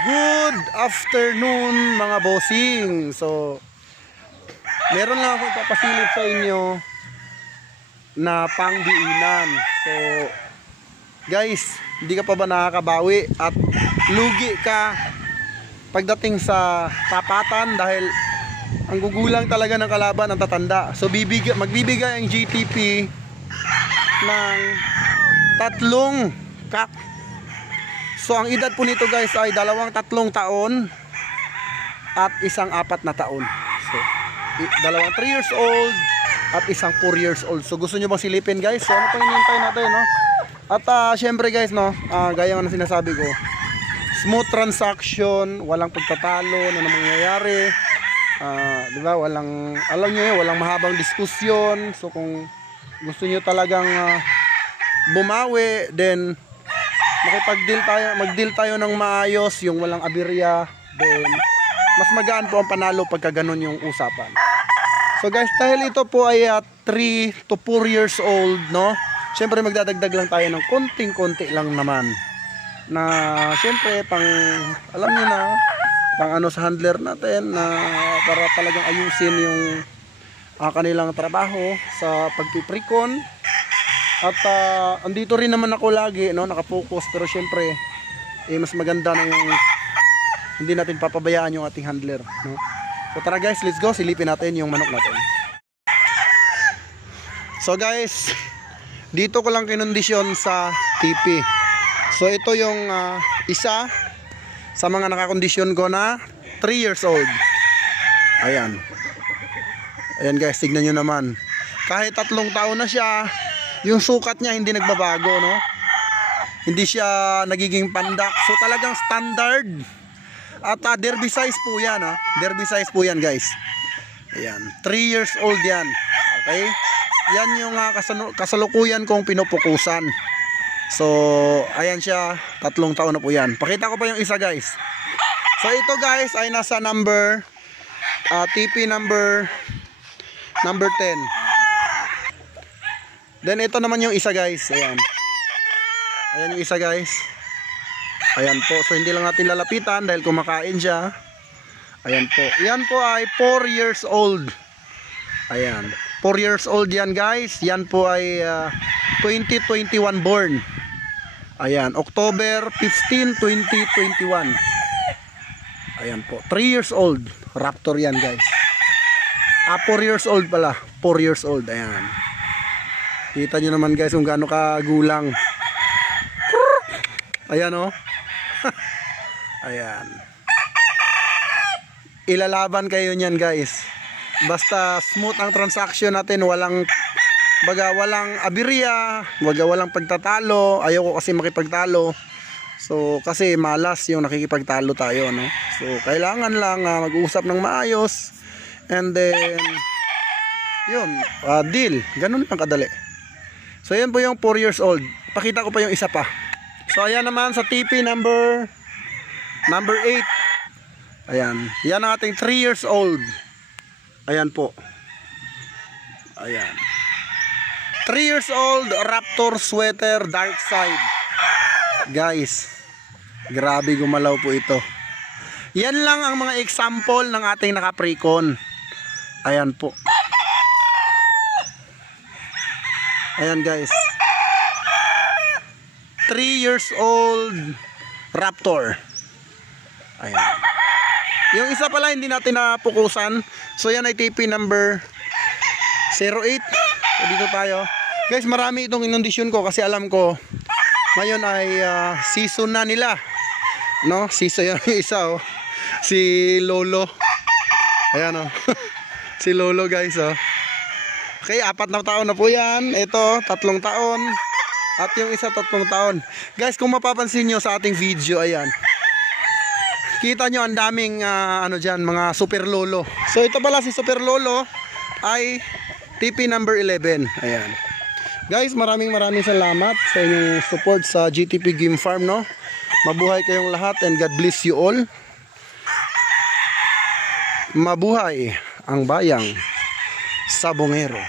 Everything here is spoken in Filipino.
Good afternoon mga bossing. So meron lang akong ipapasilip sa inyo na pangdiinan. So guys, hindi ka pa ba nakakabawi at lugi ka pagdating sa tapatan dahil ang gugulang talaga ng kalaban ang tatanda. So magbibigay ang GTP ng 3 kak. So ang edad po nito guys ay 3 taon at 1 4 na taon. So 2 3 years old at 1 4 years old. So gusto nyo bang silipin guys? So ano pang hinihintay natin, no? At syempre guys, no, gaya nga ng sinasabi ko, smooth transaction, walang pagtatalo na mangyayari. Diba? Walang, alam nyo yun, walang mahabang diskusyon. So kung gusto nyo talagang bumawi, then mag-deal tayo ng maayos, yung walang aberya, then mas magaan po ang panalo pagka ganun yung usapan. So guys, dahil ito po ay 3 to 4 years old, no? Syempre magdadagdag lang tayo ng konting-konti lang naman. Na syempre alam niyo na, pang ano sa handler natin na para talagang ayusin yung kanilang trabaho sa pagpiprecon. At andito rin naman ako lagi, no, nakapokus, pero syempre mas maganda na yung hindi natin papabayaan yung ating handler, no? So tara guys, let's go, silipin natin yung manok natin. So guys, dito ko lang kinondisyon sa TP. So ito yung isa sa mga nakakondisyon ko na 3 years old. Ayan. Ayan guys, tignan nyo naman. Kahit 3 taon na siya, yung sukat niya hindi nagbabago, no? Hindi siya nagiging pandak. So talagang standard. At derby size po yan, ha? Derby size po yan guys. Ayan, 3 years old yan. Okay? Yan yung kasalukuyan kong pinupukusan. So ayan siya, 3 taon na po yan. Pakita ko pa yung isa guys. So ito guys ay nasa number TP number 10. Then ito naman yung isa guys. Ayan. Ayan yung isa guys. Ayan po. So hindi lang natin lalapitan dahil kumakain siya. Ayan po. Yan po ay 4 years old. Ayan. 4 years old yan guys. Yan po ay 2021 born. Ayan. October 15, 2021. Ayan po. 3 years old. Raptor yan guys. 4 years old pala. 4 years old. Ayan. Kita nyo naman guys kung gaano kagulang. Ayan o. Ayan. Ilalaban kayo nyan guys. Basta smooth ang transaction natin. Walang aberya. Walang pagtatalo. Ayoko kasi makipagtalo. So kasi malas yung nakikipagtalo tayo, no? So kailangan lang mag-uusap ng maayos. And then yun, deal. Ganun lang kadali. So yan po yung 4 years old. Pakita ko pa yung isa pa. So ayan naman sa TP number 8. Ayan. Yan ang ating 3 years old. Ayan po. Ayan. 3 years old Raptor sweater dark side. Guys, grabe gumalaw po ito. Yan lang ang mga example ng ating naka-precon. Ayan po. Ayan guys, 3 years old Raptor. Ayan. Yung isa pala hindi natin napukusan. So yan ay TP number 08. So dito tayo guys, marami itong inundisyon ko kasi alam ko ngayon ay season na nila, no? Season yung isa, oh. Si Lolo. Ayan, oh. Si Lolo guys, oh. Okay, 4 na taon na po yan. Ito, 3 taon. At yung isa 3 taon. Guys, kung mapapansin nyo sa ating video, ayan. Kita nyo ang daming dyan, mga super lolo. So ito pala si super lolo ay TP number 11. Ayan. Guys, maraming salamat sa inyong support sa GTP Game Farm, no? Mabuhay kayong lahat and God bless you all. Mabuhay ang bayang Sabongero.